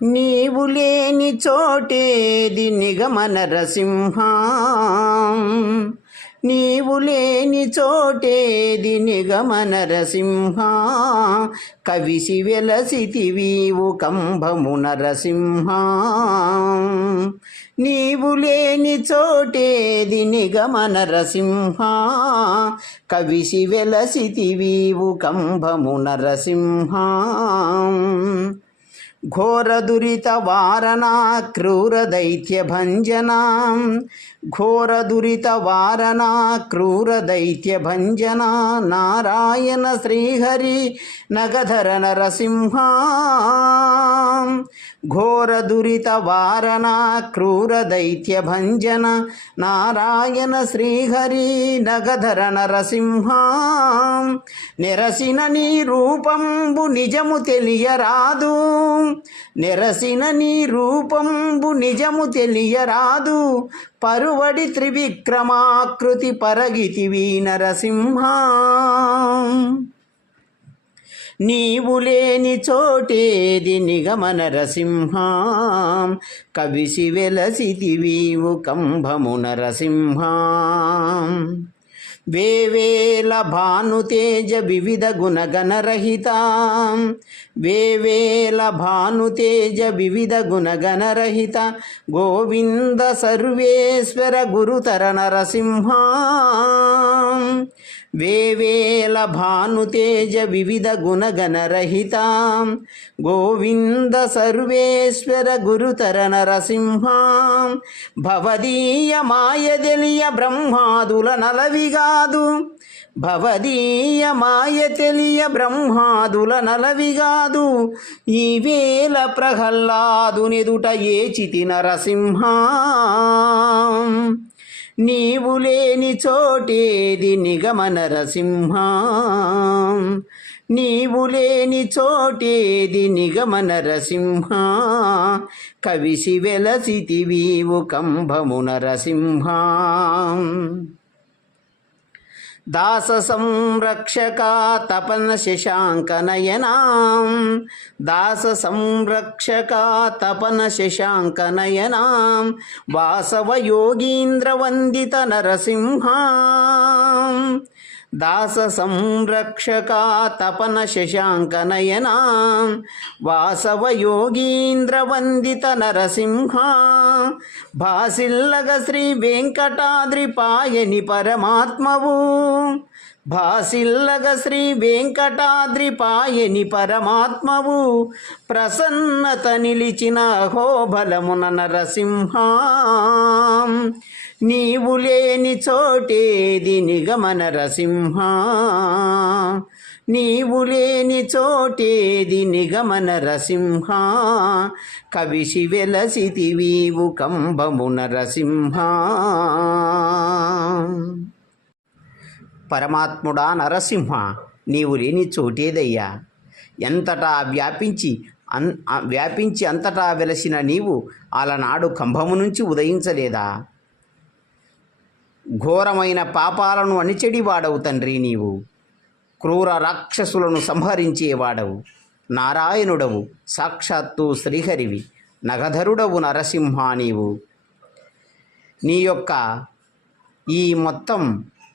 నీవు లేని చోటేది నిగమన నరసింహ, నీవు లేని చోటేది నిగమన నరసింహ, కవిసి వెలసితివీవు కంభము నరసింహ. నీవు లేని చోటేది నిగమన నరసింహ, కవిసి వెలసితివీవు కంభము నరసింహ. ఘోర దురిత వారణా క్రూర దైత్య భంజనా, ఘోర దురిత వారణా క్రూర దైత్య భంజనా, నారాయణ శ్రీహరి నగధర నరసింహ. ఘోర దురిత వారణా క్రూర దైత్య భంజన, నారాయణ శ్రీహరి నగధర నరసింహ. నెరసిన నీ రూపంబు నిజము తెలియరాదు, నెరసిన నీ రూపంబు నిజము తెలియరాదు, పరువడి త్రివిక్రమాకృతి పరగితివి నరసింహ. నీవు లేని చోటేది నిగమన నరసింహ, కవిసి వెలసితివీవు కంభము నరసింహ. వేవేల భానుతేజ వివిధ గుణగణరహిత, వేవేల భానుతేజ వివిధ గుణగణరహిత, గోవింద సర్వేశ్వర గురుతర నరసింహ. వేవేల భానుతేజ వివిధ గుణగణరహిత, గోవింద సర్వేశ్వర గురుతర నరసింహ. భవదీయ మాయదెలియ బ్రహ్మాదుల నలవిగాదు, భవదీయ మాయ తెలియ బ్రహ్మాదుల నలవిగాదు, ఈవేళ ప్రహ్లాదునెదుట ఏచితి నరసింహ. నీవు లేని చోటేది నిగమన నరసింహ, నీవు లేని చోటేది నిగమన నరసింహ, కవిసి వెలసితివీవు కంభము నరసింహ. దాస సంరక్షక తపన శశాంక నయనా, దాస సంరక్షక తపన శశాంక నయనా, వాసవ యోగీంద్ర వందిత నరసింహ. దాస సంరక్షక తపన శశాంక నయనా, వాసవ యోగీంద్ర వందిత నరసింహ. భాసిల్లగ శ్రీ వెంకటాద్రి పాయని పరమాత్మవు, భాసిల్లగ శ్రీ వెంకటాద్రి పాయని పరమాత్మవు, ప్రసన్నత నిలిచిన అహోబలమున నరసింహ. నీవు లేని చోటేది నిగమన నరసింహ, నీవు లేని చోటేది నిగమన నరసింహ, కవిసి వెలసితివీవు కంభము నరసింహ. పరమాత్ముడా నరసింహ, నీవు లేని చోటేదయ్యా. ఎంతటా వ్యాపించి అంతటా వెలసిన నీవు అలనాడు కంభము నుంచి ఉదయించలేదా? ఘోరమైన పాపాలను అణిచెడివాడవు తండ్రి నీవు, క్రూర రాక్షసులను సంహరించేవాడవు, నారాయణుడవు, సాక్షాత్తు శ్రీహరివి, నగధరుడవు నరసింహ నీవు. నీ యొక్క ఈ మొత్తం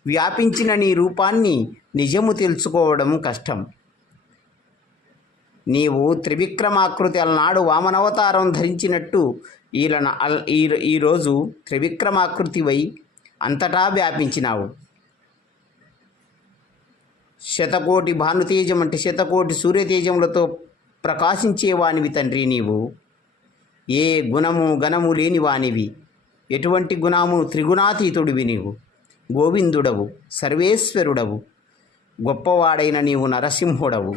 వ్యాపించిన నీ రూపాన్ని నిజము తెలుసుకోవడం కష్టం. నీవు త్రివిక్రమాకృతి అలనాడు వామనవతారం ధరించినట్టు ఈరోజు త్రివిక్రమాకృతివై అంతటా వ్యాపించినావు. శతకోటి భానుతేజం అంటే శతకోటి సూర్యతేజములతో ప్రకాశించేవానివి తండ్రి నీవు. ఏ గుణము గణము లేనివానివి, ఎటువంటి గుణము త్రిగుణాతీతుడివి నీవు. గోవిందుడవు, సర్వేశ్వరుడవు, గొప్పవాడైన నీవు నరసింహుడవు.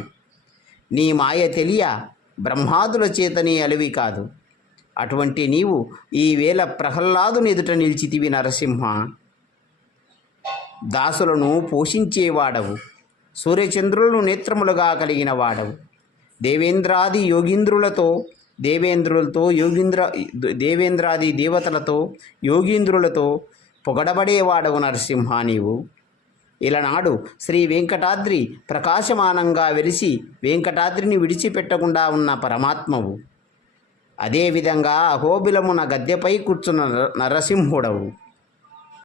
నీ మాయ తెలియ బ్రహ్మాదుల చేతనే అలివి కాదు. అటువంటి నీవు ఈవేళ ప్రహ్లాదుని ఎదుట నిలిచితివి నరసింహ. దాసులను పోషించేవాడవు, సూర్యచంద్రులను నేత్రములుగా కలిగిన వాడవు. దేవేంద్రాది దేవతలతో యోగీంద్రులతో పొగడబడేవాడవు నరసింహ నీవు. ఇలనాడు శ్రీ వెంకటాద్రి ప్రకాశమానంగా వెలిసి వెంకటాద్రిని విడిచిపెట్టకుండా ఉన్న పరమాత్మవు. అదేవిధంగా అహోబిలమున గద్దెపై కూర్చున్న నరసింహుడవు.